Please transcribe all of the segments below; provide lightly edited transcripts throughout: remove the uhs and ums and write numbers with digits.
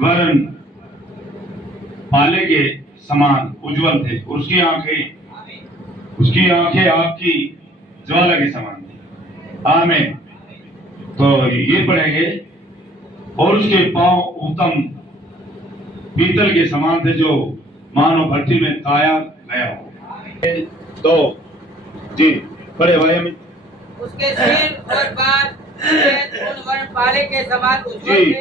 वरन पाले के समान उज्जवल थे। उसकी आंखें आग की ज्वाला के समान थी। आमीन। तो ये पढ़ेंगे। और उसके पांव उत्तम पीतल के समान थे, जो मानो भट्टी में ताया गया हो। तो जी पढ़े भाई अमित। उसके सिर और बाल उन वर्णपाले के समान उज्जवल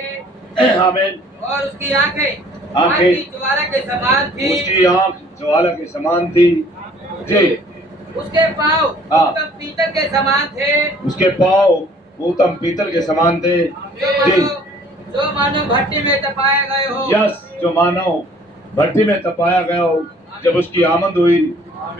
थे। आमीन। और उसकी आंखें आग की ज्वाला के समान थी। उसकी आंख ज्वाला के समान थी। जी। उसके पांव उत्तम पीतल के समान थे। उसके पांव उत्तम पीतल के समान थे। जो मानो भट्टी में तपाया गए हो। यस, जो मानो भट्टी में तपाया गया हो। जब उसकी आमद हुई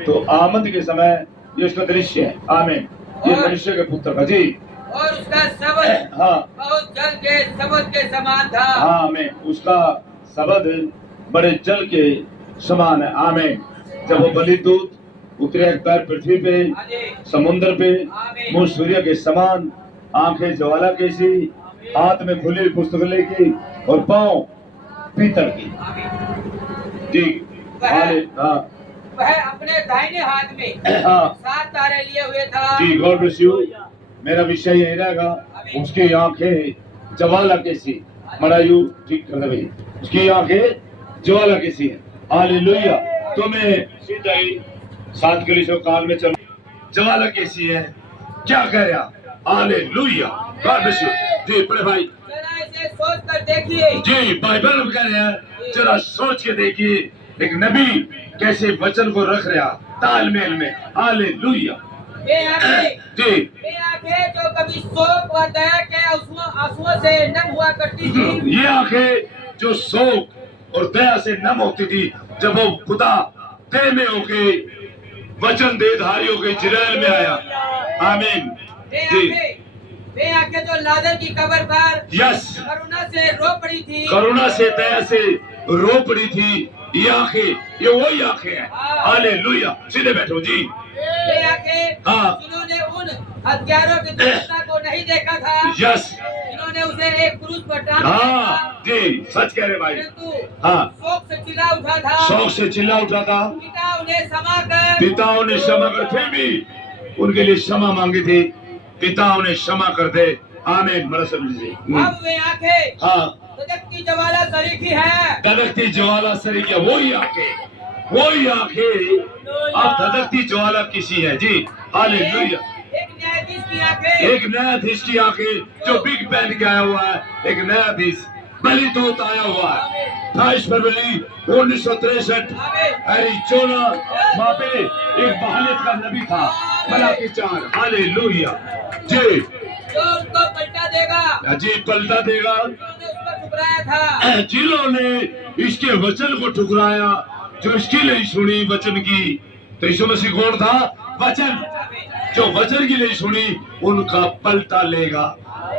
तो आमद के समय ये उसका दृश्य है। आमीन। ये मनुष्य के पुत्र का। जी। और उसका शब्द बहुत जल के शब्द के समान था। हाँ, आमीन। उसका शब्द बड़े जल के समान है। आमीन। जब वो बलिदूत उतरे पैर पृथ्वी पे, समुद्र पे, मुंह सूर्य के समान, आंखें ज्वाला की सी, हाथ में खुली पुस्तकालय की और पांव पीतल की। जी। वह अपने दाहिने हाथ में 7 तारे लिए हुए था। जी, गॉड ब्लेस यू। मेरा विषय यही रहेगा। उसकी आंखें ज्वाला की सी। मरायू ठीक कर दे भाई। उसकी आंखें ज्वाला की सी है। हालेलुया। तो मैं सीधा ही 7 कलीसिया काल में चल। ज्वाला कैसी है, क्या कह रहा? हालेलुया। God bless you. जी पढ़े भाई। जरा इसे सोच कर देखिए। जी, बाइबल में कह रहे हैं जरा सोच के देखिए एक नबी कैसे वचन को रख रहा तालमेल में। हालेलुया। जी। ये आंखें जो कभी शोक और दया के आंसुओं से नम हुआ करती थी। ये आंखें जो शोक और दया से नम होती थी, जब वो खुदा देह में होके वचन देधारी होके इजराइल में आया। आमीन। जी। वे आंखें जो लाजर की कब्र पर यस करुणा से रो पड़ी थी। करुणा से दया से रो पड़ी थी। ये आंखें, ये वही आंखें हैं। हालेलुया। सीधे बैठो जी। ये आंखें जिन्होंने उन हत्यारों की दुष्टता को नहीं देखा था। यस, जिन्होंने उसे एक क्रूस पर टांग दिया था। जी सच कह रहे भाई। शोक से चिल्ला उठा था। शोक से चिल्ला उठा था। पिता उन्हें क्षमा कर फिर भी उनके लिए क्षमा मांगी थी। पिता उन्हें क्षमा कर दे। आमीन। मरा समझिए। अब वे आंखें धधकती ज्वाला सरीखी है। धधकती ज्वाला सरीखी है। वही आंखें अब धधकती ज्वाला किसी है। जी। हालेलुया। एक न्यायाधीश की आंखें। एक न्यायाधीश की आंखें जो बिग बैन के आया हुआ है। एक न्यायाधीश बलिदूत आया हुआ है। 28 फरवरी 1963 एरिज़ोना वहाँ पे एक बहालियत का नबी था। मलाकी 4। हालेलुया। जी। जो उनको पलटा देगा। जी पलटा देगा। ठुकराया था। जिन्होंने इसके वचन को ठुकराया, जो इसकी नहीं सुनी वचन की। तो यीशु मसीह कौन था? वचन। जो वचन की नहीं सुनी उनका पलटा लेगा।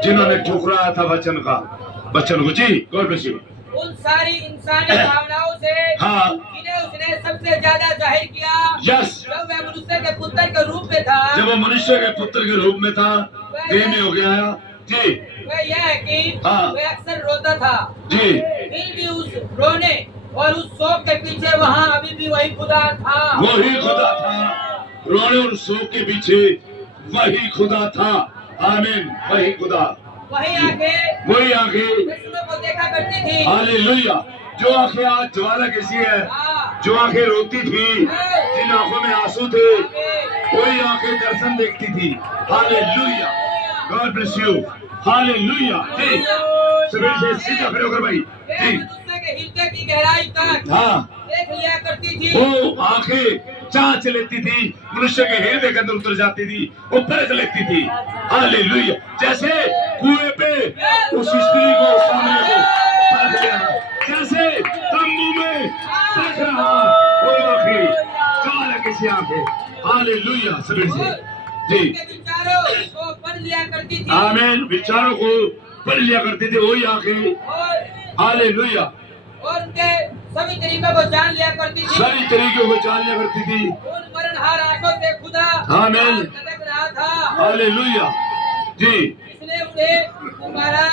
जिन्होंने ठुकराया था वचन को। जी गॉड ब्लेस यू। उन सारी इंसानी भावनाओं से जिन्हें उसने सबसे ज्यादा जाहिर किया। यस, जब वह मनुष्य के पुत्र के रूप में था। जब वो मनुष्य के पुत्र के रूप में था, देह में हो गया। जी। वह यह है कि वह अक्सर रोता था। जी। फिर भी उस रोने और उस शोक के पीछे वहाँ अभी भी वही खुदा था। वही खुदा था। रोने और शोक के पीछे वही खुदा था। आमीन। वही खुदा। वही आंखें कृष्ण को देखा करती थी। हालेलुया। जो आंखें आज ज्वाला कैसी है, जो आंखें रोती थी, जिन आंखों में आंसू थे, वही आंखें दर्शन देखती थी। Hallelujah. God bless you. Hallelujah. जी सवेरे से सीधा खड़े होकर भाई। जी। मनुष्य के हृदय की गहराई तक देख लिया करती थी। वो आंखें जांच लेती थी, मनुष्य के हृदय के अंदर उतर जाती थी, वो परख लेती थी। हालेलुया। जैसे कुएं पे उस स्त्री को सामने को परख लिया, जैसे तंबू में परख रहा वो आंखें, ज्वाला किसी आंखें। हालेलुया। सवेरे से जी विचारों को पढ़ लिया करती थी। आमीन। विचारों को पढ़ लिया करती थी वही आंखें। हालेलुया। और उनके सभी तरीकों को जान लिया करती थी। सभी तरीकों को जान लिया करती थी। उन मरणहार आंखों से खुदा आमीन धधक रहा था। हालेलुया। जी। इसने उन्हें पुकारा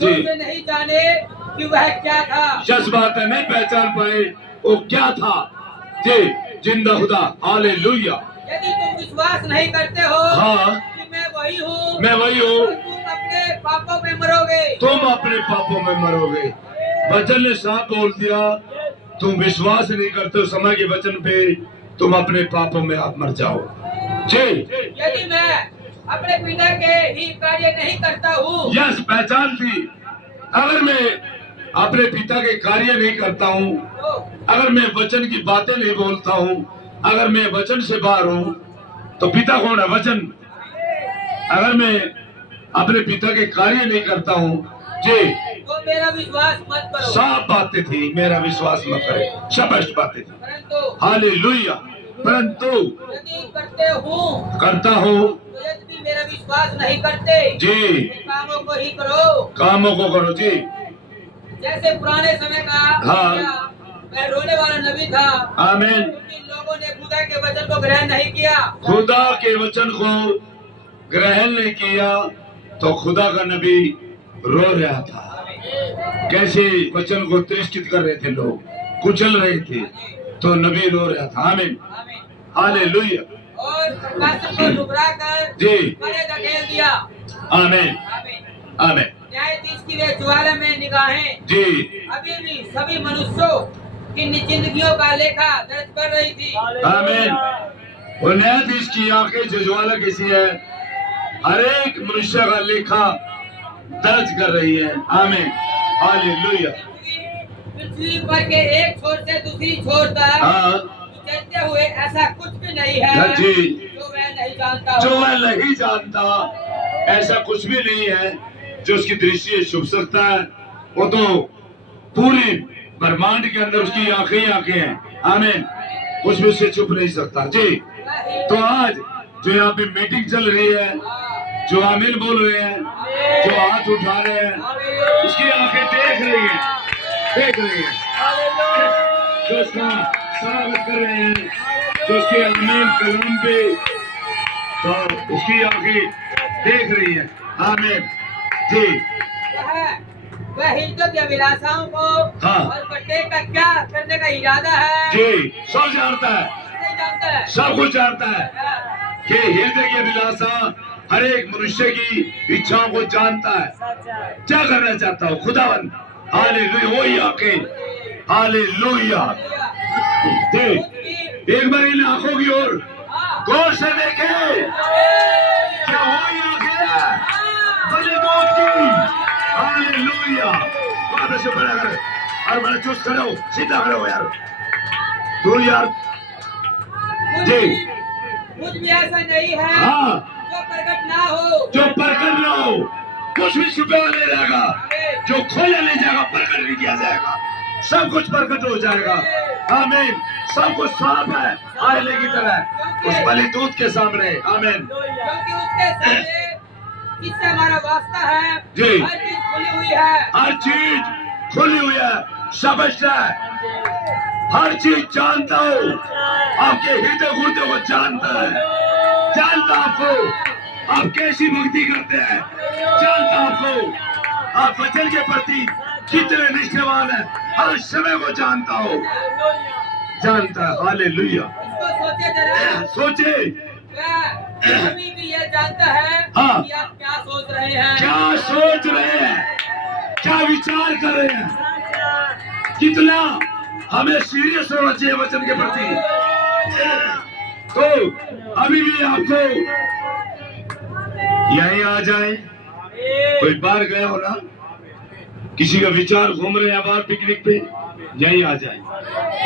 जो उसे नहीं जाने कि वह क्या था। यस बात है, नहीं पहचान पाए वो क्या था। जी, जिंदा खुदा, हालेलुया। यदि तुम विश्वास नहीं करते हो हाँ, कि मैं वही हूँ, मैं वही हूँ, तो तुम अपने पापों में मरोगे। तुम अपने पापों में मरोगे। वचन ने साफ बोल दिया, तुम विश्वास नहीं करते हो समय के वचन पे, तुम अपने पापों में आप मर जाओ। जी, यदि मैं अपने पिता के ही कार्य नहीं करता हूँ, यस पहचान थी। अगर मैं अपने पिता के कार्य नहीं करता हूँ, तो अगर मैं वचन की बातें नहीं बोलता हूँ, अगर मैं वचन से बाहर हूँ, तो पिता कौन है? वचन। अगर मैं अपने पिता के कार्य नहीं करता हूँ, जी, तो मेरा विश्वास मत करो। साफ बातें थी, मेरा विश्वास मत करे, स्पष्ट बातें थी। परंतु हालेलुया। परंतु यदि करते हूँ, करता हूँ, तो यदि मेरा विश्वास नहीं करते, जी, तो कामों को ही करो कामों को करो। जी, जैसे पुराने समय का हाँ। एलिय्याह, वह रोने वाला नबी था, आमीन। क्योंकि लोगों ने खुदा के वचन को ग्रहण नहीं किया। खुदा के वचन को ग्रहण नहीं किया, तो खुदा का नबी रो रहा था। कैसे वचन को तिरस्कृत कर रहे थे लोग, कुचल रहे थे, तो नबी रो रहा था। आमीन, आमीन। हालेलुया। और प्रकाशन को ठुकरा कर जी, परे धकेल दिया। आमीन, आमीन। आमीन। न्यायाधीश की वे ज्वाला में निगाहें जी, अभी भी सभी मनुष्यों की जिंदगियों का लेखा दर्ज कर रही थी। आमीन। वो न्यायाधीश की आंखें जो ज्वाला कैसी है, हर एक मनुष्य का लेखा दर्ज कर रही है। आमीन, हालेलुया। पृथ्वी पर के एक छोर से दूसरी छोर तक हाँ, चलते हुए ऐसा कुछ भी नहीं है जी, जो वह नहीं जानता जो हो। मैं नहीं जानता, ऐसा कुछ भी नहीं है जो उसकी दृष्टि से छुप सकता है। वो तो पूरी ब्रह्मांड के अंदर उसकी आंखें ही आंखें हैं। आमीन, कुछ भी उससे छुप नहीं सकता। जी, तो आज जो यहाँ पे मीटिंग चल रही है, जो आमीन बोल रहे हैं, जो हाथ उठा रहे हैं, उसकी आंखें देख रही हैं, देख रही हैं, जो उसका स्वागत कर रहे हैं, जो उसके आमीन कलाम पे, तो उसकी आंखें देख रही हैं। आमीन। जी, वह हृदय की अभिलाषाओं को हाँ। और प्रत्येक का क्या करने का इरादा है, जी, सब जानता है, नहीं जानता है। सब कुछ जानता है कि हृदय की अभिलाषा हर एक मनुष्य की इच्छाओं को जानता है, क्या करना चाहता हो खुदावन। हालेलुया, वही आंखें, हालेलुया। देख, एक बार इन आंखों की ओर गौर से देखे, क्या वही आंखें हैं बड़े मौत की। हालेलुया। बात से बड़ा कर और बड़ा चुस्त करो, सीधा करो यार, तू यार। जी, कुछ भी ऐसा नहीं है हाँ, जो प्रकट ना हो। जो प्रकट ना हो, कुछ भी छुपा नहीं रहेगा, जो खोला नहीं जाएगा, प्रकट नहीं किया जाएगा, सब कुछ प्रकट हो जाएगा। आमीन, सब कुछ साफ है आईने की तरह उस बलिदूत के सामने। आमीन, क्योंकि उसके सामने किससे हमारा वास्ता है, जी। हर चीज खुली हुई है। हर चीज खुली हुई है, समझता है, हर चीज जानता हूँ, आपके हृदय गुर्दे को जानता है, जानता आपको आप कैसी भक्ति करते हैं, जानता आपको आप वचन के प्रति कितने निष्ठावान हैं, हर समय को जानता हो, जानता है। हालेलुया। इसको सोचे जरा, सोचे, क्या अभी भी ये जानता है हाँ। कि आप क्या सोच रहे हैं, क्या सोच रहे हैं, क्या विचार कर रहे हैं, कितना हमें सीरियस होना चाहिए वचन के प्रति। तो अभी भी आपको यहीं आ जाए, कोई बाहर गया हो ना, किसी का विचार घूम रहे हैं बाहर पिकनिक पे, यहीं आ जाए।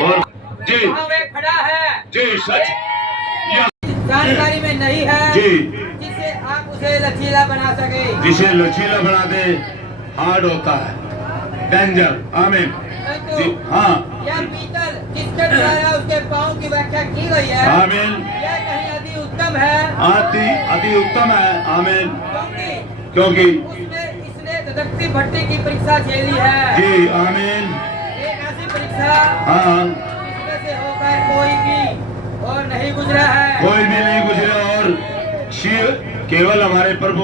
और जी, वहाँ वे खड़ा है, जी, सच जानकारी में नहीं है जी, जिससे आप उसे लचीला बना सके। जिसे लचीला बना दे, हार्ड होता है, डेंजर। आमीन। जी, परंतु हाँ, यह पीतल जिसके द्वारा उसके पाँव की व्याख्या की गई है, आमीन, यह कहीं अति उत्तम है, अति उत्तम है। आमीन, क्योंकि क्योंकि इसने धधकती भट्टी की परीक्षा झेली है। जी, आमीन, एक ऐसी परीक्षा हाँ, जिसमें से होकर कोई भी और नहीं गुजरा है। कोई भी नहीं गुजरा, और शिव केवल हमारे प्रभु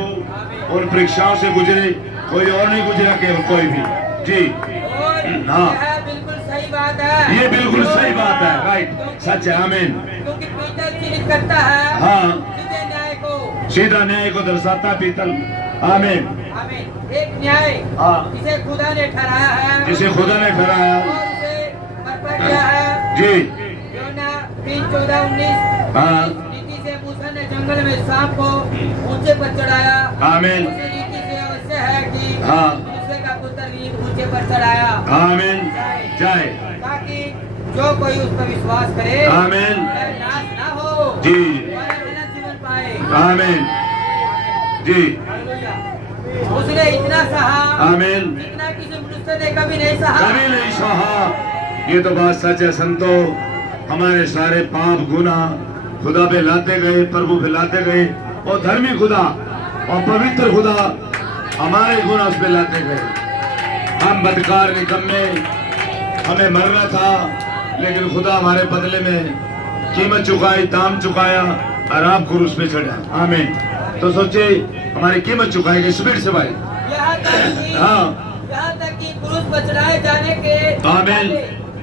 उन परीक्षाओं से गुजरे, कोई और नहीं गुजरा, केवल कोई भी। जी और हाँ। यह बिल्कुल सही बात है। ये बिल्कुल सही बात है, राइट, सच है, आमीन। क्योंकि पीतल चिन्हित करता है हाँ, सीधे न्याय को। सीधा न्याय को दर्शाता पीतल, आमीन। आमीन। एक न्याय हाँ। जिसे खुदा ने ठहराया है, जिसे खुदा ने ठहराया, और उसे बर्पा किया है। जी योना 3:14-19। हाँ। नीति से मूसा ने जंगल में सांप को ऊंचे पर चढ़ाया। आमीन, उसी नीति से अवश्य है कि हाँ। मनुष्य का पुत्र भी ऊंचे पर चढ़ाया, आमीन, जय, ताकि जो कोई उस पर विश्वास करे आमीन, वह नाश ना हो जी और अनंत जीवन पाए। आमीन, जी हालेलुया। उसने इतना सहा, आमीन, जितना किसी मनुष्य ने कभी नहीं सहा। कभी नहीं सहा। ये तो बात सच है संतो, हमारे सारे पाप गुना खुदा पे लाते गए, प्रभु पे लाते गए, और धर्मी खुदा और पवित्र खुदा हमारे गुना उस पे लाते गए। हम बदकार निकम्मे, हमें मरना था, लेकिन खुदा हमारे बदले में कीमत चुकाई, दाम चुकाया और आप क्रूस पे चढ़ा, आमीन। तो सोचे हमारी कीमत चुकाएगी, स्पीड से भाई। यहाँ तक कि हाँ। यहाँ तक कि क्रूस पर चढ़ाए जाने के आमीन,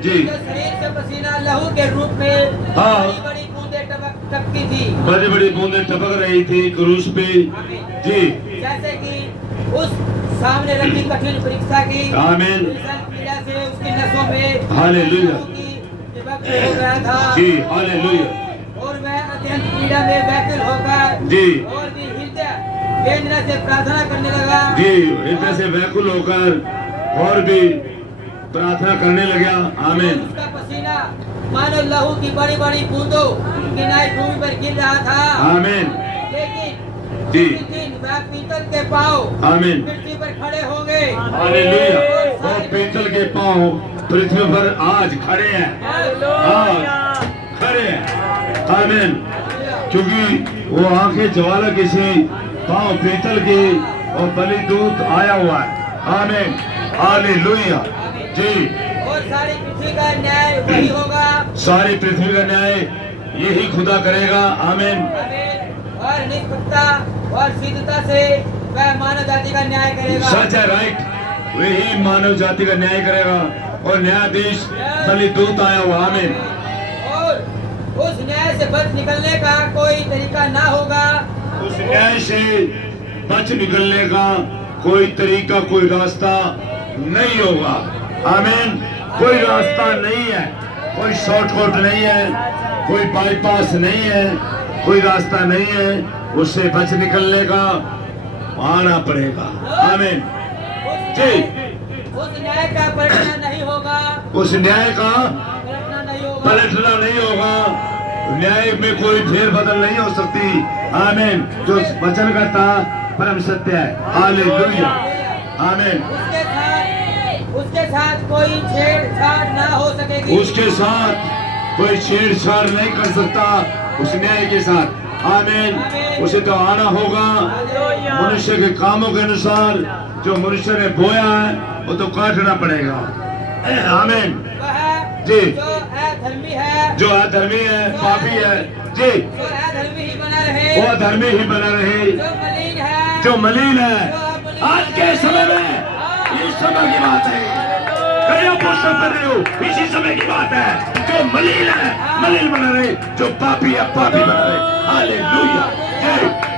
जी। उसके शरीर से पसीना लहू के रूप में हाँ। बड़ी बड़ी बूंदें टपकती थी। बड़ी बड़ी बूंदें टपक रही थी क्रूस पे, आमीन। जी जैसे कि उस सामने रखी कठिन परीक्षा की आमीन, पीड़ा से उसकी नसों में हालेलुया, विभक्त हो गया था। जी हालेलुया, और वह अत्यंत पीड़ा में व्याकुल होकर जी और भी हृदय केंद्र से प्रार्थना करने लगा। जी हृदय से व्याकुल होकर और भी प्रार्थना करने लगा, आमीन। उसका पसीना मानो लहू की बड़ी बड़ी बूंदों किनारे भूमि पर गिर रहा था, आमीन, लेकिन जी। उसी दिन वह पीतल के पांव आमीन, पृथ्वी पर खड़े होंगे। हालेलुया। वो पीतल के पांव पृथ्वी पर आज खड़े हैं, हाँ खड़े हैं, आमीन। क्योंकि वो आंखें ज्वाला की सी, पांव पीतल की, और बलिदूत आया हुआ है, आमीन, हालेलुया, जी। और सारी पृथ्वी का न्याय वही होगा, सारी पृथ्वी का न्याय यही खुदा करेगा, आमीन। आमीन। और निष्पक्षता और सिद्धता से वह मानव जाति का न्याय करेगा। सच है, राइट, वही मानव जाति का न्याय करेगा, और न्यायाधीश बलिदूत आया हुआ, आमीन। और उस न्याय से बच निकलने का कोई तरीका ना होगा। उस न्याय से बच निकलने का कोई तरीका, कोई रास्ता नहीं होगा, आमीन। कोई रास्ता नहीं है, कोई शॉर्टकट नहीं है, कोई बाईपास नहीं है, कोई रास्ता नहीं है, उससे बच निकलने का आना पड़ेगा, आमीन, जी। उस न्याय का पलटना नहीं होगा, उस न्याय का पलटना नहीं होगा। पलटना नहीं होगा, न्याय में कोई फेरबदल नहीं हो सकती, आमीन। जो वचन करता परम सत्य है, हालेलुया, आमीन। उसके साथ कोई छेड़छाड़ ना हो सकेगी। उसके साथ कोई छेड़छाड़ नहीं कर सकता, उस न्याय के साथ, आमीन। उसे तो आना होगा मनुष्य के कामों के अनुसार, जो मनुष्य ने बोया है वो तो काटना पड़ेगा, आमीन, वह जी। जो अधर्मी है, जो अधर्मी है, पापी है, जी, जो अधर्मी ही बना रहे, वो अधर्मी ही बना रहे, जो मलिन है, जो मलिन है। आज के समय में इस समय की बात है, कई पोषण कर रहे हो, इसी समय की बात है। जो मलिन है, मलिन बना रहे, जो पापी है, पापी बना रहे, हालेलुया, जय।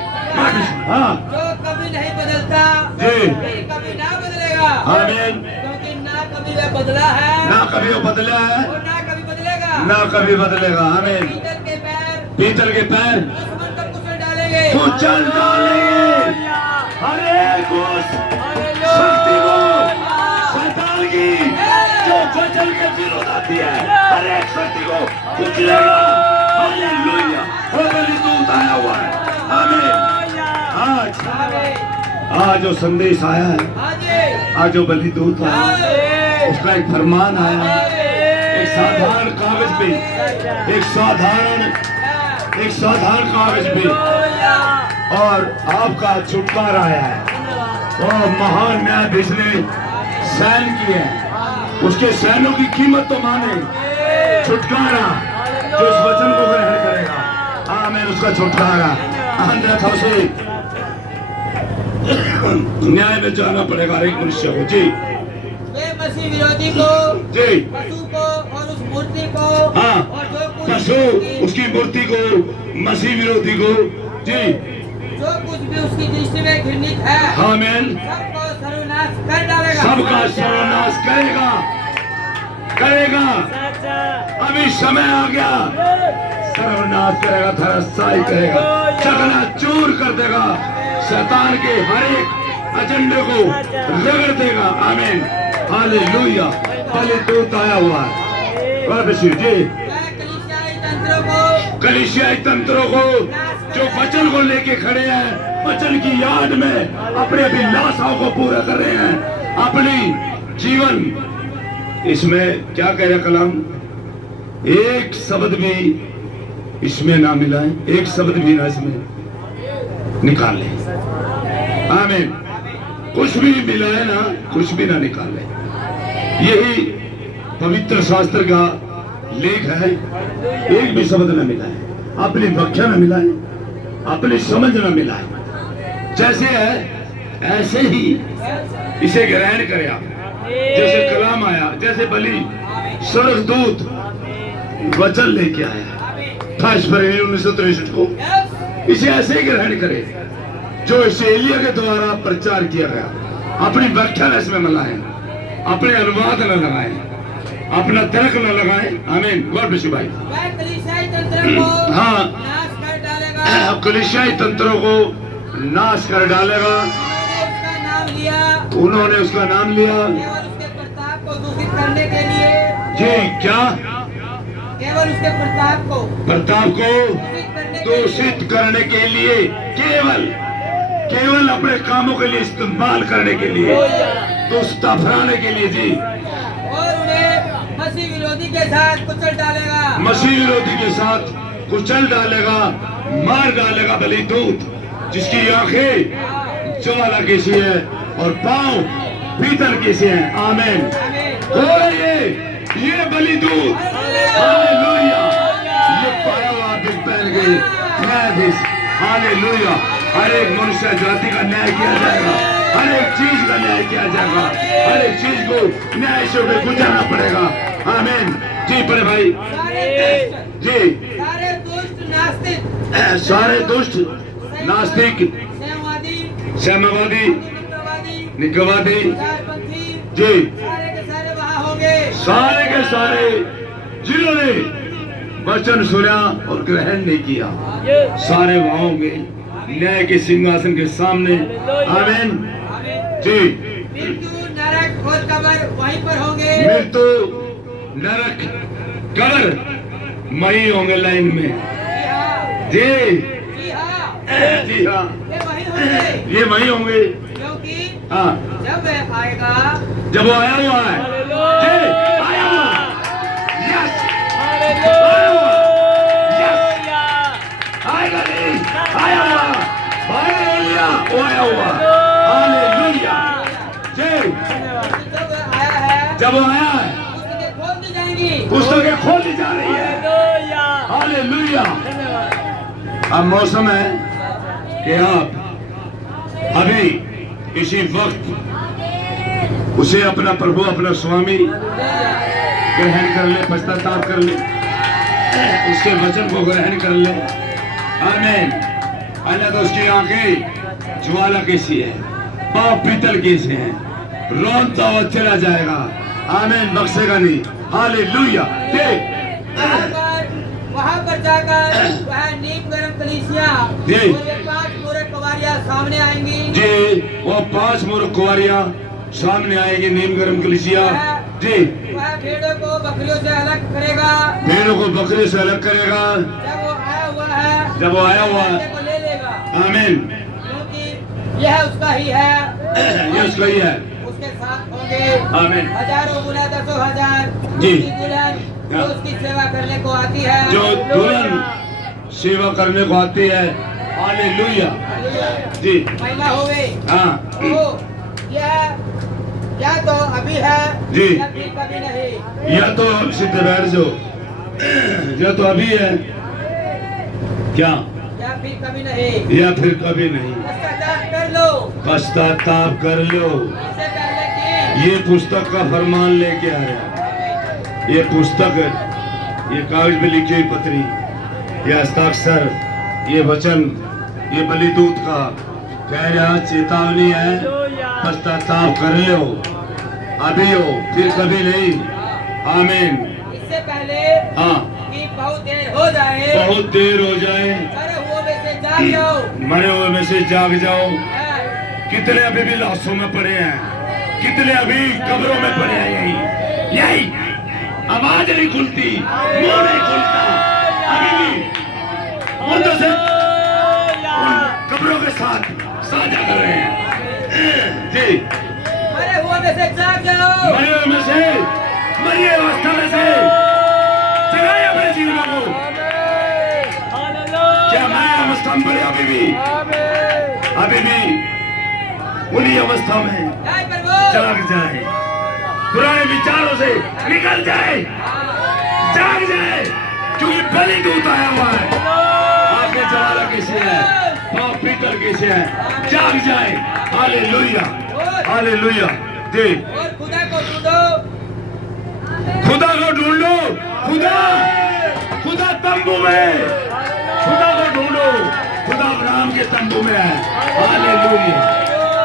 हाँ, जो कभी नहीं बदलता, जी। फिर कभी ना बदलेगा, आमीन। क्योंकि ना कभी वह बदला है, ना कभी वो बदला है, और ना कभी बदलेगा। ना कभी बदलेगा, आमीन। पीतल के पैर पीतल के पैर दुश्मन को कुचल डालेंगे। कुचल डालेंगे, हरे घुस शक्ति को, शैतान की जो वचन के विरोध आती है, हर एक शक्ति को कुचलेगा, हालेलुया। वो बलिदूत आया हुआ है, आमीन। आज जो संदेश आया है, आज जो बलिदूत आया, उसका एक फरमान आया, एक साधारण कागज पे, एक साधारण कागज पे, और आपका छुटकारा आया है। और महान न्यायाधीश ने सैन किए हैं, उसके सैनों की कीमत तो माने, छुटकारा जो इस वचन को ग्रहण करेगा, आमीन, उसका छुटकारा, अन्यथा उसे न्याय में जाना पड़ेगा एक मनुष्य को, जी। मसीह विरोधी को, जी पशु को और उस मूर्ति को, हाँ और जो कुछ पशु उसकी मूर्ति को, मसीह विरोधी को, जी जो कुछ भी उसकी दृष्टि में घृणित है, आमीन, सबको सर्वनाश कर डालेगा। सबका सर्वनाश करेगा, करेगा। अभी समय आ गया, सर्वनाश करेगा, धराशायी करेगा, चकनाचूर कर देगा, शैतान के हर एक एजेंडे को रगड़ देगा। आमीन, हालेलुया। पहले दूत आया हुआ है, गॉड ब्लेस यू जी। वह कलीसियाई तंत्रों को, कलीसियाई तंत्रों को जो वचन को लेके खड़े हैं, वचन की याद में अपने अभिलाषाओं को पूरा कर रहे हैं, अपनी जीवन। इसमें क्या कह रहा कलाम, एक शब्द भी इसमें ना मिला है, एक शब्द भी ना इसमें निकाल ले। आमीन, कुछ भी मिला है ना, कुछ भी ना निकाल ले। यही पवित्र शास्त्र का लेख है, एक भी शब्द न मिला है, अपनी व्याख्या न मिला है, अपनी समझ न मिला है। जैसे है ऐसे ही इसे ग्रहण करे आप। जैसे कलाम आया, जैसे बलि स्वर्गदूत वचन लेके आया 28 फरवरी 1963 को, इसे ऐसे ही ग्रहण करे जो इसे एलिया के द्वारा प्रचार किया गया। अपनी व्याख्या न इसमें मिलाएं, अपने अनुवाद न लगाएं, अपना तर्क न लगाएं। आमीन, गॉड ब्लेस यू भाई। वह कलीसियाई तंत्र को हाँ, नाश कर डालेगा। कलीसियाई तंत्रों को नाश कर डालेगा। उसका नाम लिया, उन्होंने उसका नाम लिया केवल उसके प्रताप को दूषित करने के लिए। जी, क्या केवल उसके प्रताप को दूषित करने के लिए, केवल केवल अपने कामों के लिए इस्तेमाल करने के लिए, दुष्टता फैलाने के लिए जी। और उन्हें मसीह विरोधी के साथ कुचल डालेगा। मसीह विरोधी के साथ कुचल डालेगा, मार डालेगा। बलि दूत जिसकी आंखें ज्वाला की सी है और पांव पीतल की सी है। आमीन। और ये बलि दूत, हालेलुया, ये पाया हुआ बिग पहन गई न्यायाधीश। हालेलुया। हर एक मनुष्य जाति का न्याय किया जाएगा, हर एक चीज का न्याय किया जाएगा, हर एक चीज को न्याय से होकर गुजारना पड़ेगा। आमीन जी। बड़े भाई जी, सारे दुष्ट नास्तिक, सारे दुष्ट नास्तिक, साम्यवादी, निकवादी जी, सारे के सारे वहाँ होंगे। सारे के सारे जिन्होंने वचन सुना और ग्रहण नहीं किया, सारे वहाँ होंगे न्याय के सिंहासन के सामने। आमीन जी। मृत्यु, नरक और कब्र वहीं पर होंगे। मृत्यु, नरक, कब्र वहीं होंगे लाइन में जी। जी हाँ, जी हाँ, ये वहीं होंगे। ये वहीं होंगे। क्योंकि हाँ, जब वह आएगा, जब वो आया हुआ है जी, आया हुआ, यस, आया हुआ, यस, आएगा नहीं, आया हुआ, हालेलुया, वो आया हुआ, हालेलुया जी। जब वह आया है, जब वो आया है, पुस्तकें खोल दी जाएंगी। पुस्तकें खोल दी जा रही है। हालेलुया। अब मौसम है कि आप अभी इसी वक्त उसे अपना प्रभु, अपना स्वामी ग्रहण कर ले, पश्चाताप कर ले, उसके वचन को ग्रहण कर ले। आमीन। अल्लाह तो उसकी आंखें ज्वाला कैसी है, पांव पीतल कैसे हैं, रोनता हुआ चला जाएगा। आमीन, बख्शेगा नहीं। हालेलुया। वहाँ पर जाकर वह नीम गरम कलीसिया जी। और ये 5 मूर्ख कुंवारियाँ सामने आएंगी जी। वो 5 मूर्ख कुंवारियाँ सामने आएंगी, नीम गरम कलीसिया जी। वह भेड़ों को बकरियों से अलग करेगा, भेड़ों को बकरे से अलग करेगा। जब वो आया हुआ है, जब वो आया हुआ है, बच्चे को ले लेगा, आमीन, क्योंकि यह उसका ही है, ये उसका ही है। उसके साथ होंगे आमीन। हजारों गुना 10,000 जी। उसकी दुल्हन जो उसकी सेवा करने को आती है, जो दुल्हन सेवा करने को आती है। हालेलुया जी। महिला हो गई। हाँ तो यह या तो अभी है जी, या फिर कभी नहीं। या तो सिद्ध बैठ जो, या तो अभी है क्या, या फिर कभी नहीं। या फिर कभी नहीं। पश्चाताप कर लो, पश्चाताप कर लो। इससे पहले कि ये पुस्तक का फरमान लेके आ रहा है। ये पुस्तक, ये कागज में लिखी हुई पत्री, ये हस्ताक्षर, ये वचन, ये बलिदूत का कह रहा चेतावनी है, पश्चाताप कर लो, अभी हो फिर कभी नहीं। आमीन। इससे पहले हाँ, कि बहुत देर हो जाए, बहुत देर हो जाए, मरे हुए में से जाग जाओ। मरे हुए में से जाग जाओ। हाँ, कितने अभी भी लाशों में पड़े हैं, कितने अभी कब्रों में पड़े हैं। यही यही आवाज नहीं खुलती, मुंह नहीं खुलता, अभी भी मुर्दों से उन कब्रों के साथ साझा कर रहे हैं। जी, मरे हुए में से जाग जाओ। मरे हुए में से, मरी अवस्था में से जगाए अपने जीवनों को। क्या मरी अवस्था में पड़े अभी भी उन्हीं अवस्था में जय प्रभु। जाग जाए, पुराने विचारों से निकल जाए, जाग जाए, क्योंकि बलि दूत आया हुआ है। आपके जवाला कैसे है, पाप पीतल कैसे है, जाग जाए। Hallelujah, hallelujah. जी, और खुदा को ढूंढो। खुदा को ढूंढो। खुदा, खुदा तंबू में, खुदा को ढूंढो। खुदा अब्राहम के तंबू में है। Hallelujah,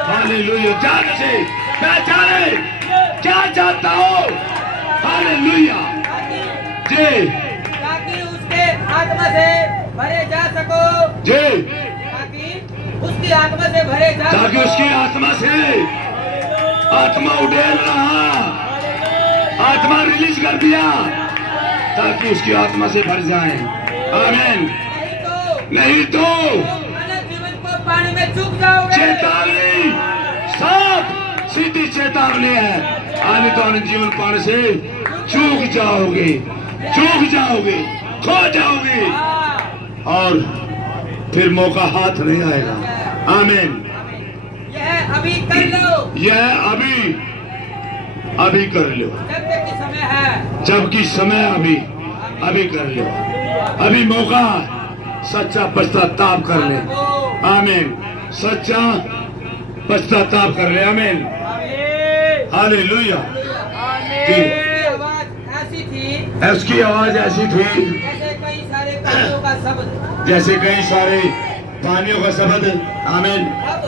hallelujah. जान से पहचाने क्या चाहता हो। हालेलुया। जी, ताकि उसके आत्मा से भरे जा सको। जी, ताकि उसकी आत्मा से भरे जा ताकि सको। उसकी आत्मा से, आत्मा उड़ेल रहा, आत्मा रिलीज कर दिया, ताकि उसकी आत्मा से भर जाए। आमीन। नहीं तो मानव जीवन को पानी में चूक जाओगे। चेतावनी, साफ सीधी चेतावनी है। आने तो आनंद जीवन पाने से चूक जाओगे, चूक जाओगे, खो जाओगे, और फिर मौका हाथ नहीं आएगा। आमीन। यह अभी कर लो। यह अभी कर लो, जब तक कि समय है। जबकि समय अभी कर लो। अभी मौका सच्चा पश्चाताप कर ले। आमीन। सच्चा पश्चाताप कर ले। आमीन। हालेलुया। जी, उसकी आवाज ऐसी थी उसकी आवाज ऐसी थी जैसे कई सारे पानियों का शब्द। जैसे कई सारे पानियों का शब्द। आमीन। अब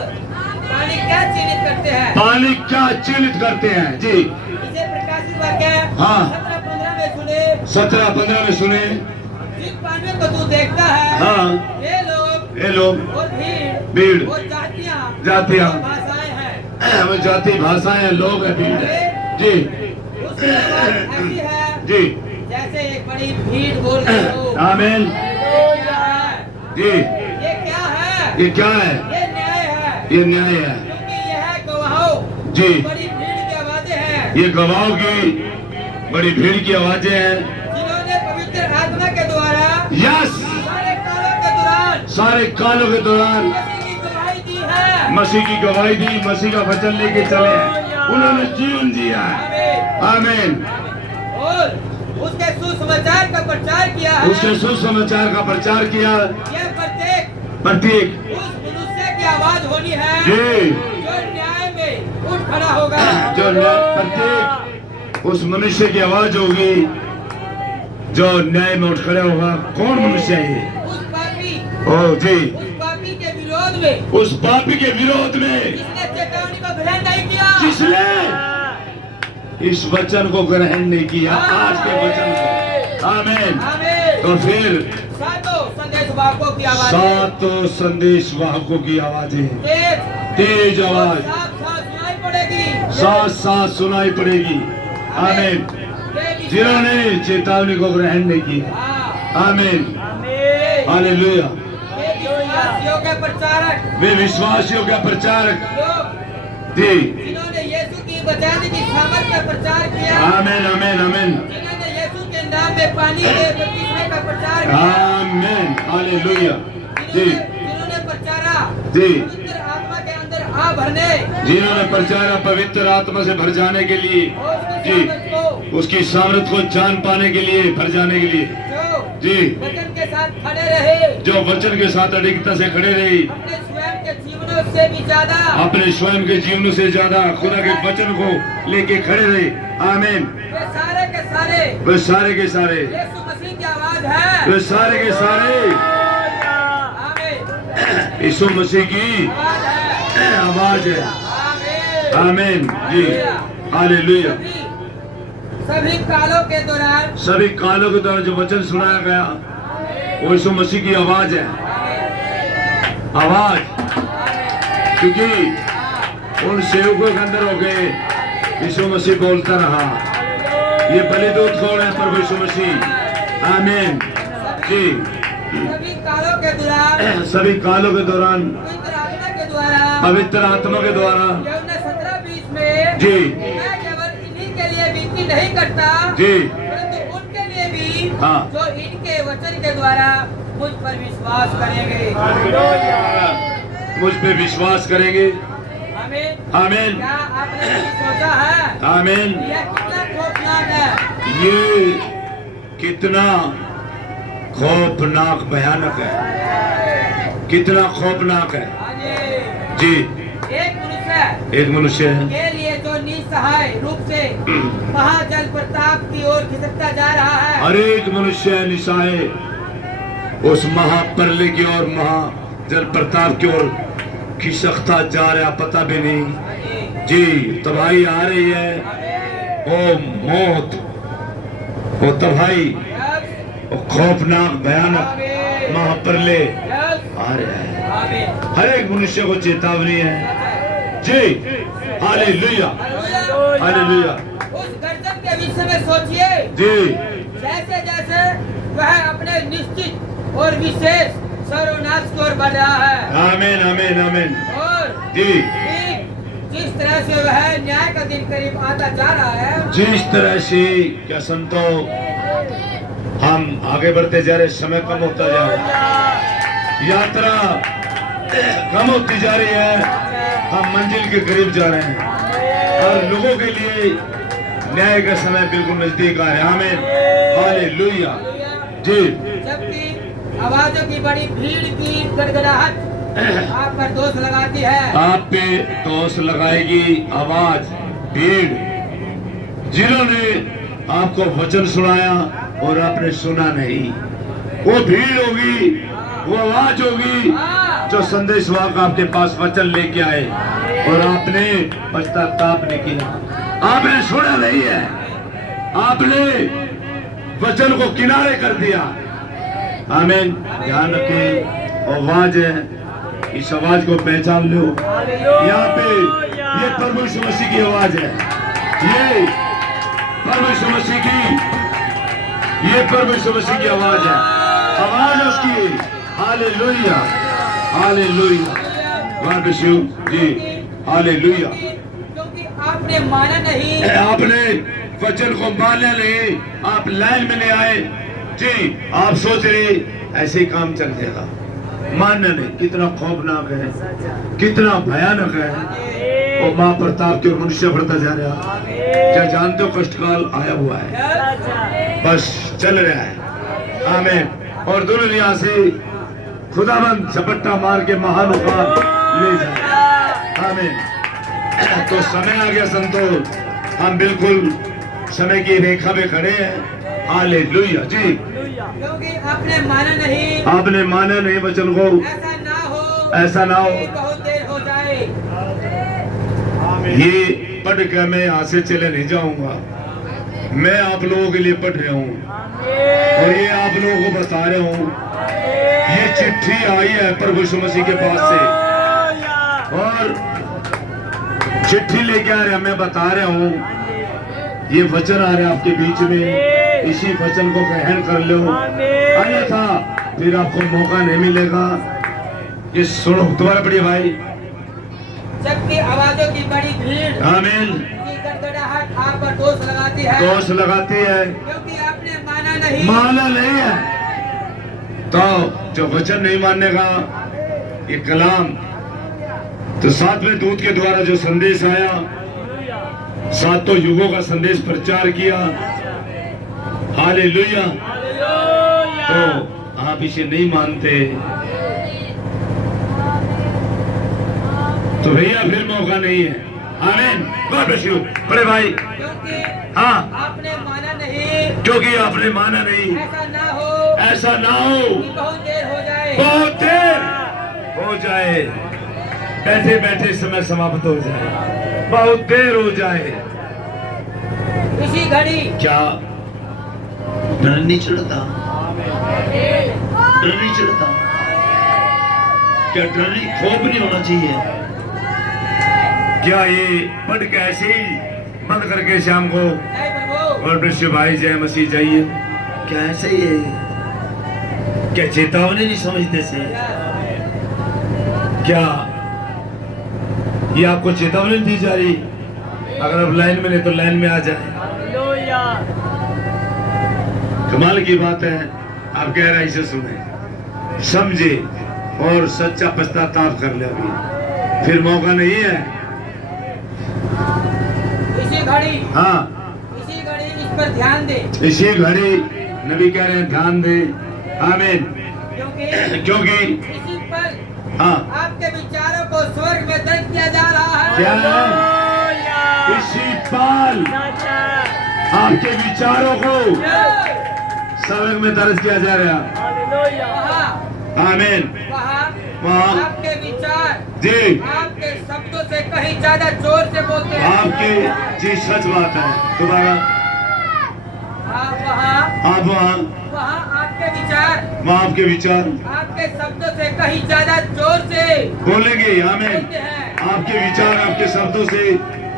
पानी क्या चिन्हित करते हैं? पानी क्या चिन्हित करते हैं? जी, इसे प्रकाशित वाक्य हाँ। 17-15 में सुने। 17-15 में सुने। जिन पानियों को तू देखता है, हाँ। ये लोग और भीड़, और जातियाँ, और भाषाएं हैं। वो जाति भाषाएं हैं, लोग हैं, भीड़ है। जी, उसकी आवाज ऐसी है जी, जैसे एक बड़ी भीड़ बोल रही हो। आमीन। जी, ये क्या है? ये क्या है? ये न्याय है। ये न्याय है। क्योंकि यह गवाहों जी, बड़ी भीड़ की आवाजें हैं, ये गवाहों की बड़ी भीड़ की आवाजें हैं, जिन्होंने पवित्र आत्मा के द्वारा यस, सारे कालों के दौरान सारे कालों के दौरान मसीह की गवाही दी है। मसीह की गवाही दी, मसीह का वचन लेके चले, उन्होंने जीवन जिया है। आमीन। और उसके सुसमाचार का प्रचार किया है। उसके सुसमाचार का प्रचार किया। यह प्रत्येक उस मनुष्य की आवाज होनी है जी, जो न्याय में उठ खड़ा होगा। जो प्रत्येक उस मनुष्य की आवाज होगी जो न्याय में उठ खड़ा होगा। कौन मनुष्य है ये? उस पापी, ओ जी, उस पापी के विरोध में, उस पापी के विरोध में, जिसने चेतावनी को ग्रहण नहीं किया, जिसने इस वचन को ग्रहण नहीं किया, आज के वचन को। आमीन। आमीन। तो फिर सातों संदेशवाहकों की आवाज, सातों संदेशवाहकों की आवाजें, तेज आवाज साफ साफ सुनाई पड़ेगी। साथ साथ सुनाई पड़ेगी। आमीन। जिन्होंने चेतावनी को ग्रहण नहीं किया। आमीन। हालेलुया। विश्वासियों के प्रचारक, वे विश्वासियों का प्रचारक लोग जी, जिन्होंने यीशु की बचाने की सामर्थ का प्रचार किया। आमीन, आमीन, आमीन, जिन्होंने यीशु के नाम में पानी के बपतिस्मे का प्रचार किया। आमीन। हालेलुया। जी, जिन्होंने प्रचारा जी, पवित्र आत्मा के अंदर आ भरने जिन्होंने प्रचारा पवित्र आत्मा से भर जाने के लिए, और उसकी जी, सामर्थ को, उसकी सामर्थ को जान पाने के लिए, भर जाने के लिए, जो जी, वचन के साथ खड़े रहे, जो वचन के साथ अडिगता से खड़े रही, अपने स्वयं के जीवनों जीवन से भी ज्यादा अपने स्वयं के जीवन से ज्यादा खुदा के वचन को लेके खड़े रहे। आमीन। वे सारे के सारे वे सारे के सारे यीशु मसीह की आवाज है। वे सारे के सारे आमीन। यीशु मसीह की आवाज है। आवाज है। आमीन। आमीन जी। हालेलुया। सभी कालों के दौरान सभी कालों के दौरान जो वचन सुनाया गया वो यीशु मसीह की आवाज है। आवाज, क्योंकि उन सेवकों के अंदर हो गए यीशु मसीह बोलता रहा। ये बलिदूत कौन है? प्रभु यीशु मसीह। आमीन जी। सभी कालों के दौरान सभी कालों के दौरान पवित्र आत्मा के द्वारा पवित्र आत्मा के द्वारा यूहन्ना 17:20 में जी मैं केवल इन्हीं के लिए विनती नहीं करता जी परंतु उनके लिए भी हाँ। जो इनके वचन के द्वारा मुझ पर विश्वास करेंगे। मुझ पे विश्वास करेंगे। आमीन। आमीन। क्या आपने कभी सोचा है आमीन। यह कितना खौफनाक है? ये कितना खौफनाक भयानक है, कितना खौफनाक है हाँ जी। एक एक मनुष्य है के लिए जो निसहाय रूप से महाजल प्रताप की ओर खिसकता जा रहा है। हर एक मनुष्य निशाए उस महाप्रलय की ओर, महाजल प्रताप की ओर खिसकता जा रहा, पता भी नहीं जी। तबाही आ रही है, ओ मौत, ओ तबाही, ओ खौफनाक भयानक महाप्रलय आ रहा है। हर एक मनुष्य को चेतावनी है जी। हालेलुया। हालेलुया। उस गर्जन के विषय में सोचिए जी। जैसे जैसे वह अपने निश्चित और विशेष सर्वनाश की ओर बढ़ रहा है। आमीन आमीन आमीन और जी। ठीक जिस तरह से वह न्याय का दिन करीब आता जा रहा है, जिस तरह से, क्या संतो, हम आगे बढ़ते जा रहे, समय कम होता जा रहा है, यात्रा कम होती जा रही है, हम मंजिल के करीब जा रहे हैं और लोगों के लिए न्याय का समय बिल्कुल नजदीक आ रहा है। आमीन। हालेलुया जी। जबकि आवाजों की बड़ी भीड़ की गड़गड़ाहट आप पर दोष लगाती है। आप पे दोष लगाएगी आवाज, भीड़, जिन्होंने आपको वचन सुनाया और आपने सुना नहीं। वो भीड़ होगी, वो आवाज होगी जो संदेश वाहक आपके पास वचन लेके आए और आपने पश्चाताप नहीं किया, आपने सुना नहीं है, आपने वचन को किनारे कर दिया। आमीन। ध्यान रखें, आवाज है, इस आवाज को पहचान लो। यहाँ पे ये प्रभु यीशु मसीह की आवाज है, ये प्रभु यीशु मसीह की, ये प्रभु यीशु मसीह की आवाज है, आवाज उसकी। Hallelujah. Hallelujah. God bless you जी। हालेलुया। क्योंकि आपने माना नहीं, आपने वचन को माना नहीं, आप लाइन में नहीं आए जी। आप सोच रहे ऐसे ही काम चल जाएगा, मानना नहीं। कितना खौफनाक है, कितना भयानक है। और मां प्रताप के मनुष्य बढ़ता जा रहा। क्या जानते हो कष्टकाल आया हुआ है, बस चल रहा है। आमीन। और दुनिया से खुदाबंद झपट्टा मार के महान उखाड़ ले जाए। आमीन। तो समय आ गया संतो, हम बिल्कुल समय की रेखा में खड़े हैं। हालेलुया जी। क्योंकि आपने माना नहीं, आपने माना नहीं वचन को, ऐसा ना हो, ऐसा ना हो। कि बहुत देर हो जाए। ये पढ़ के मैं यहाँ से चले नहीं जाऊंगा, मैं आप लोगों के लिए पढ़ रहा हूँ और ये आप लोगों को बता रहा हूँ। ये चिट्ठी आई है प्रभु यीशु मसीह के पास से और चिट्ठी लेके आ रहे, मैं बता रहा हूँ, ये वचन आ रहा है आपके बीच में, इसी वचन को ग्रहण कर लो, अन्यथा फिर आपको मौका नहीं मिलेगा। ये सुनो, दोबारा पढ़िए भाई। जबकि आवाजों की बड़ी भीड़ आमीन की गड़गड़ाहट आप पर दोष लगाती है, दोष लगाती है, क्योंकि आपने माना नहीं। माना नहीं है। तो जो वचन नहीं मानने का ये कलाम, तो सातवें दूत के द्वारा जो संदेश आया, सातों युगों का संदेश प्रचार किया। हालेलुया। तो आप इसे नहीं मानते, तो भैया फिर मौका नहीं है। आमीन। गॉड ब्लेस यू बड़े भाई। क्योंकि हाँ, आपने माना नहीं, क्योंकि आपने माना नहीं, ऐसा ना हो कि बहुत देर हो जाए, बहुत देर हो जाए, बैठे बैठे समय समाप्त हो जाए, बहुत देर हो जाए। इसी घड़ी क्या डर नहीं चढ़ता? डर नहीं चढ़ता? क्या डर नहीं, खौफ नहीं होना चाहिए? क्या ये पढ़ के ऐसे ही बंद करके शाम को जय प्रभु, और विश्व भाई जय मसीह जाइए? क्या ऐसे ही है? क्या चेतावनी नहीं समझते से? क्या ये आपको चेतावनी दी जा रही? अगर आप लाइन में नहीं तो लाइन में आ जाए। कमाल की बात है। आप कह रहे इसे सुने, समझे और सच्चा पश्चाताप कर ले। अभी फिर मौका नहीं है। इसी घड़ी, हाँ, इसी घड़ी इस पर ध्यान दे, इसी घड़ी नबी कह रहे हैं ध्यान दे। आमीन। क्योंकि इसी पल हाँ, आपके विचारों को स्वर्ग में दर्ज किया जा रहा है। क्या है? इसी पल आपके विचारों को स्वर्ग में दर्ज किया जा रहा है। आमीन। वहाँ आपके विचार जी, आपके शब्दों से कहीं ज्यादा जोर से बोलते हैं। आपके जी सच बात है। दोबारा आप वहाँ आपके विचार, वहाँ आपके विचार आपके शब्दों से कहीं ज्यादा जोर से बोलेंगे। आमीन। बोलते हैं। आपके विचार आपके शब्दों से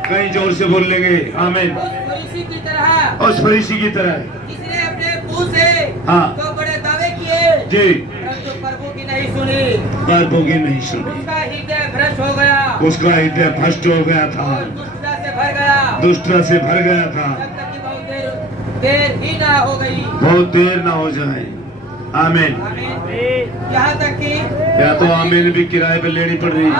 कहीं जोर से बोलेंगे। आमीन। उस फरीसी की तरह, उस फरीसी की तरह। जिसने अपने मुंह से हाँ। तो बड़े दावे किए, जी, परंतु प्रभु की नहीं सुनी। बातों की नहीं सुनी। उसका हृदय भ्रष्ट हो गया उसका हृदय भ्रष्ट हो गया था, और दुष्टता से भर गया, दुष्टता से भर गया था। जब तक कि बहुत देर ही ना हो गई। बहुत देर ना हो जाए। आमीन। आमीन। यहाँ तक कि या तो आमीन भी किराए पे लेनी पड़ रही है।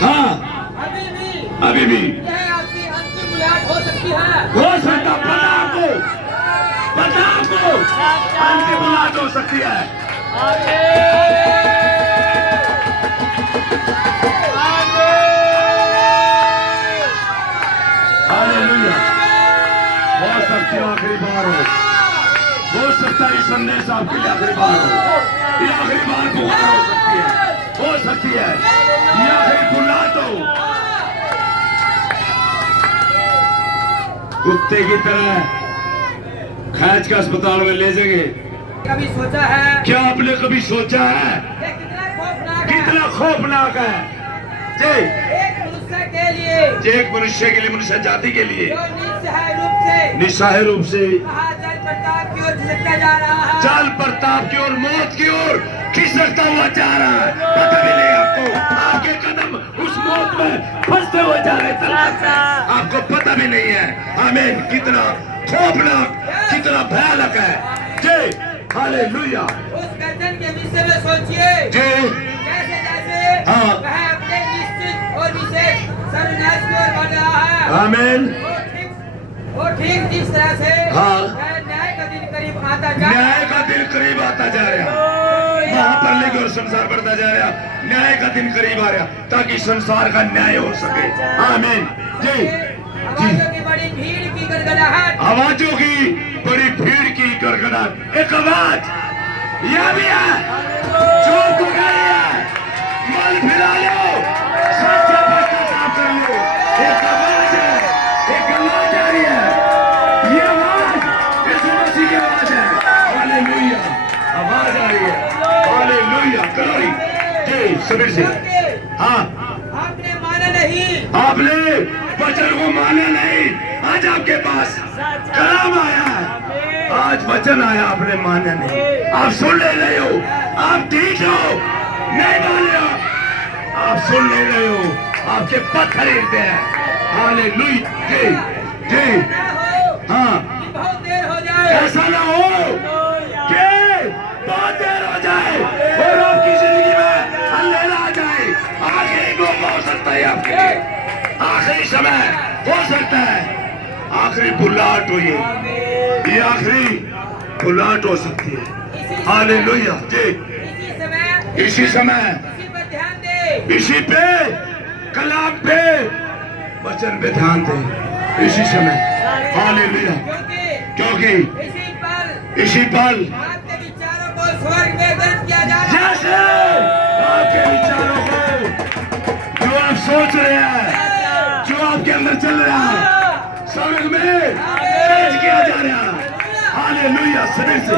हाँ, अभी भी अभी भी यह आपकी अंतिम मुलाकात हो सकती है। हो सकता। पता आपको अंतिम मुलाकात हो सकती है। हालेलुया। हो सकती है आखिरी बार हो सकता है ये संदेश आपके लिए आखिरी बार हो, ये आखिरी बार पुकार हो सकती है, ये आखिरी बुलाहट हो। कुत्ते की तरह खैच के अस्पताल में ले जाएंगे। कभी सोचा है क्या आपने कभी सोचा है ये कितना खौफनाक है? कितना खौफनाक है? जी, एक मनुष्य के लिए, एक मनुष्य के लिए, मनुष्य जाति के लिए जो निस्सहाय रूप से कहा जल प्रताप की ओर झिसकता जा रहा है। चाल प्रताप की ओर, मौत की ओर खिसकता हुआ जा रहा है। पता भी नहीं आपको, आपके कदम उस मौत में फंसते हुए जा रहे हैं, आपको पता भी नहीं है। आमीन। कितना खौफनाक, कितना भयानक है। जी, हालेलुया। उस गर्दन के विषय में सोचिए, जी, जैसे जैसे हाँ। वह अपने निश्चित और विशेष सर्वनाश की ओर बढ़ रहा है। आमीन। वो ठीक जिस तरह से हाँ। वह न्याय का दिन करीब आता जा न्याय का दिन करीब आता जा रहा, वहां पर लेके और संसार बढ़ता जा रहा। न्याय का दिन करीब आ रहा ताकि संसार का न्याय हो सके। आमीन। जी, आवाजों की बड़ी भीड़ की गड़गड़ाहट, आवाजों की बड़ी भीड़ की गड़गड़ाहट। एक आवाज यह भी है जो पुकारी है, मन फिरा लो, सच्चा पश्चाताप कर लो। एक आवाज है, एक आवाज आ रही है। ये आवाज यीशु मसीह की आवाज है। हालेलुया। आवाज आ रही है। हालेलुया। ग्लोरी। जी, सबीर से। हाँ, आपने माना नहीं, आपने वचन को माना नहीं। आज आपके पास कलाम आया है, आज वचन आया, आपने माना नहीं। आप सुन ले रहे हो, आप ठीक हो, नहीं मान रहे हो, आप सुन ले रहे हो, आपके पत्थर हिलते हैं। हालेलुया। जी, जी, ना हो हाँ, कि बहुत देर हो जाए। ऐसा ना हो कि बहुत देर हो जाए और आपकी जिंदगी में अंधेरा आ जाए। आखिरी मौका हो सकता है आपके लिए, आखिरी समय हो सकता है, आखिरी बुलाहट हो, ये आखिरी बुलाहट हो सकती है। हालेलुया। जी, इसी समय इसी समय इसी पर ध्यान दे, इसी पे कलाम पे वचन पे ध्यान दे इसी समय। हालेलुया। क्योंकि इसी पल आपके विचारों को स्वर्ग में दर्ज किया जा रहा है। जैसे आपके विचारों को जो आप सोच रहे हैं, जो आपके अंदर चल रहा है, स्वर्ग में दर्ज किया जा रहा है। हालेलुया। सभी से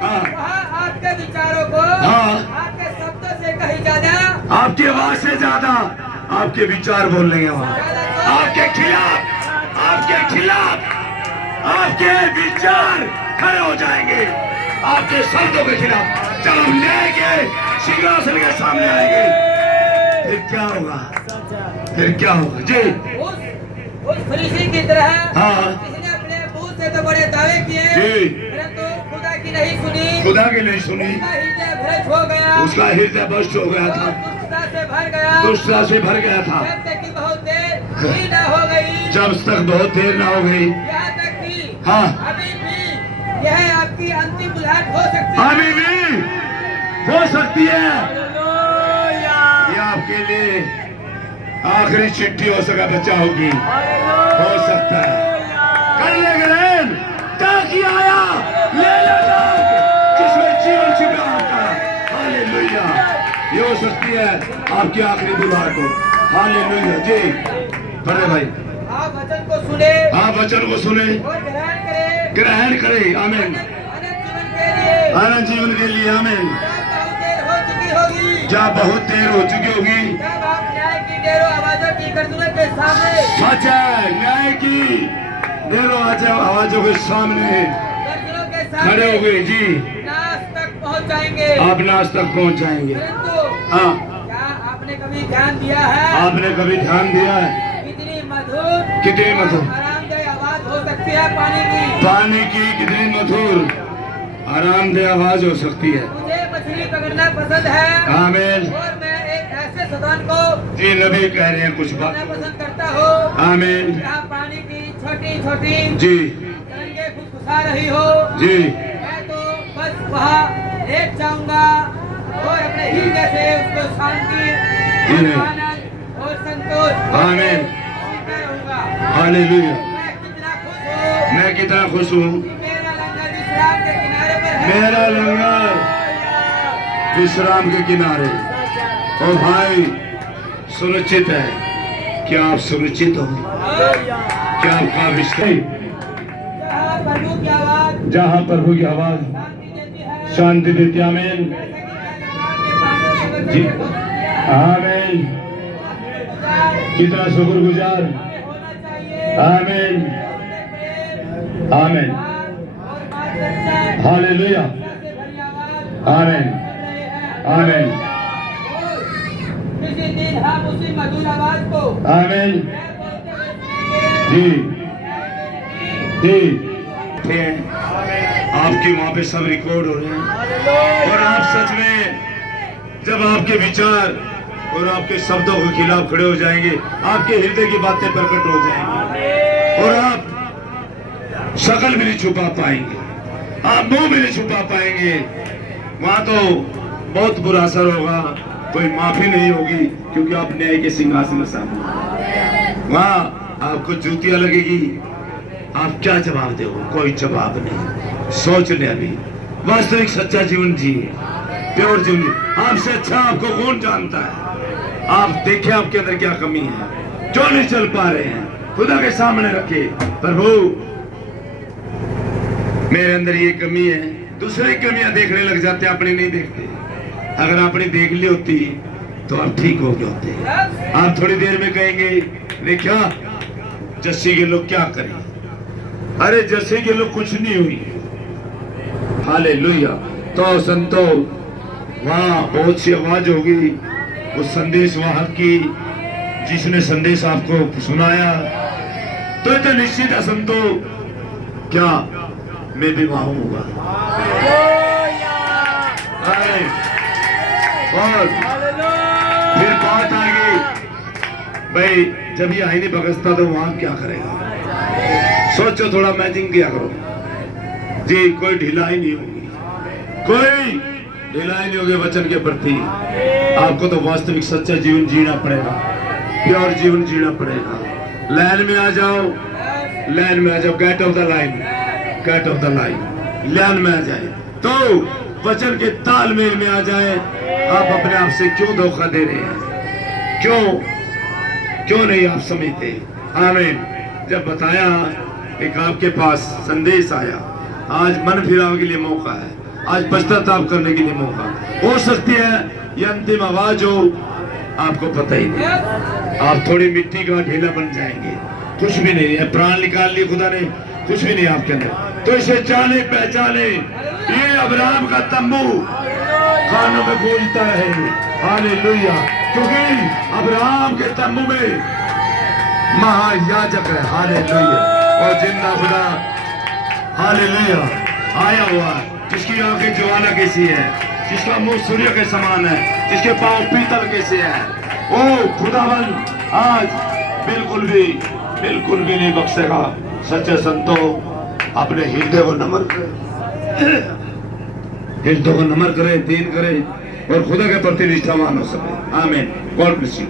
वहाँ आपके विचारों को आपके शब्दों से कहीं ज्यादा, आपकी आवाज से ज्यादा आपके विचार बोल रहे हैं वहाँ आपके खिलाफ आपके विचार खड़े हो जाएंगे आपके शब्दों के खिलाफ। जब हम न्याय के सिंहासन के सामने आएंगे फिर क्या होगा जी। उस फरीसी की तरह हाँ। अपने मुंह से तो बड़े दावे किए जी। परंतु खुदा की नहीं सुनी, खुदा की नहीं सुनी, उसका हृदय भ्रष्ट हो गया, उसका हृदय भ्रष्ट हो गया था, दुष्टता से भर गया, दुष्टता से भर गया था। जब तक कि बहुत देर ही न हो गई, जब तक बहुत देर न हो गई, यहाँ तक कि हाँ, अभी भी यह आपकी अंतिम बुलाहट हो सकती है। अभी भी हो सकती है। ये आपके लिए आखिरी चिट्ठी हो सका बच्चा होगी, हो सकता है। कर ले ग्रहण ताकि आया ले लेना जिसमें जीवन छिपा होता है। हालेलुया। ये हो सकती है आपकी आखिरी बुलाहट हो। हालेलुया जी। बड़े भाई आप वचन को सुने, आप वचन को सुने और ग्रहण करे। आमीन। अनंत जीवन के लिए आमीन। जब बहुत देर हो चुकी होगी, जब आप न्याय की ढेरों आवाजों की गर्जनों के सामने, सच है, न्याय की ढेरों आवाजों के सामने गर्जनों के सामने खड़े हो गए जी। नाश तक पहुंच जाएंगे, आप नाश तक पहुंच जाएंगे। परंतु हाँ, क्या आपने कभी ध्यान दिया है, आपने कभी ध्यान दिया है कितनी मधुर आरामदेह आवाज हो सकती है पानी की कितनी मधुर आरामदेह आवाज हो सकती है। मुझे मछली पकड़ना पसंद है, आमीन। और मैं एक ऐसे सदन को जी नबी कह रहे हैं कुछ बात। पकड़ना पसंद करता हूँ, आमीन जहाँ पानी की छोटी छोटी जी तरंगे फुसफुसा रही हो, जी। मैं तो बस वहाँ लेट जाऊंगा और अपने हृदय से उसको शांति और आनंद और संतोष आमीन। सुनता रहूंगा। हालेलुया। मैं कितना खुश हूँ मैं कितना खुश हूँ। मेरा लंगर विश्राम के किनारे पर है। मेरा लंगर विश्राम के किनारे। और भाई सुनिश्चित है कि आप सुनिश्चित हो, क्या आपका विषय जहाँ प्रभु की आवाज जहाँ प्रभु की आवाज शांति देती है, शांति देती। आमीन जी। आमीन। कितना शुक्रगुजार। होना चाहिए आमीन आमीन। और मार्गदर्शन हालेलुया। से भरी आवाज आमीन सुन रहे हैं। आमीन और किसी दिन हम उसी मधुर आवाज को आमीन मैं बोलते हुए जी सुनेंगे। जी। आपके वहाँ पे सब रिकॉर्ड हो रहे हैं और आप सच में जब आपके विचार और आपके शब्दों के खिलाफ खड़े हो जाएंगे, आपके हृदय की बातें प्रकट हो जाएंगी और आप शकल भी नहीं छुपा पाएंगे, आप मुंह भी नहीं छुपा पाएंगे। वहाँ तो बहुत बुरा असर होगा, कोई माफी नहीं होगी क्योंकि आप न्याय के सिंहासन में सामने। वहाँ आपको जूतियां लगेगी, आप क्या जवाब दोगे? कोई जवाब नहीं। सोच ले अभी, वास्तविक सच्चा जीवन जिए, प्योर जीवन। आपसे अच्छा आपको कौन जानता है? आप देखिए आपके अंदर क्या कमी है, जो नहीं चल पा रहे हैं, खुदा के सामने रखे, प्रभु मेरे अंदर ये कमी है। दूसरे की कमियां देखने लग जाते हैं, अपनी नहीं देखते। अगर आपने देख ली होती तो आप ठीक हो गए होते। आप थोड़ी देर में कहेंगे देखा जस्सी के लोग क्या करें। अरे जस्सी के लोग कुछ नहीं हुई। हालेलुया। तो संतो वहाँ बहुत सी आवाज होगी, उस संदेश वाहक की जिसने संदेश आपको सुनाया, तो निश्चित है संतो क्या मैं भी वहां होऊंगा। और फिर बात आ गई भाई, जब ये आई नहीं बगसता तो वहां क्या करेगा? सोचो, थोड़ा मैचिंग किया करो जी। कोई ढिलाई नहीं होगी, कोई ढिलाई नहीं होगी वचन के प्रति। आपको तो वास्तविक सच्चा जीवन जीना पड़ेगा, प्योर जीवन जीना पड़ेगा। लाइन में आ जाओ, लाइन में आ जाओ, get off the line, get off the line, line में आ जाए तो वचन के तालमेल में आ जाए। आप अपने आप से क्यों धोखा दे रहे हैं? क्यों नहीं आप समझते? आमीन। जब बताया एक आपके पास संदेश आया, आज मन फिराव के लिए मौका है, आज पश्चाताप करने के लिए मौका हो सकती है। ये अंतिम आवाज हो, आपको पता ही नहीं, आप थोड़ी मिट्टी का ढेला बन जाएंगे, कुछ भी नहीं है, प्राण निकाल लिए खुदा ने, कुछ भी नहीं आपके अंदर। तो इसे जाने पहचाने, ये अब्राहम का तंबू कानों में गूंजता है, हालेलुया, क्योंकि अब्राहम के तंबू में महायाजक है, हालेलुया, और जिंदा खुदा, हालेलुया, आया हुआ है, जिसकी आंखें ज्वाला कैसी है, जिसका मुंह सूर्य के समान है, जिसके पांव पीतल कैसे है, ओ खुदावन आज बिल्कुल भी नहीं बख्शेगा। सच्चे संतों अपने हृदय को नमन करें, हृदय को नमन करें, दीन करें और खुदा के प्रति निष्ठावान हो सके। आमीन। God bless you.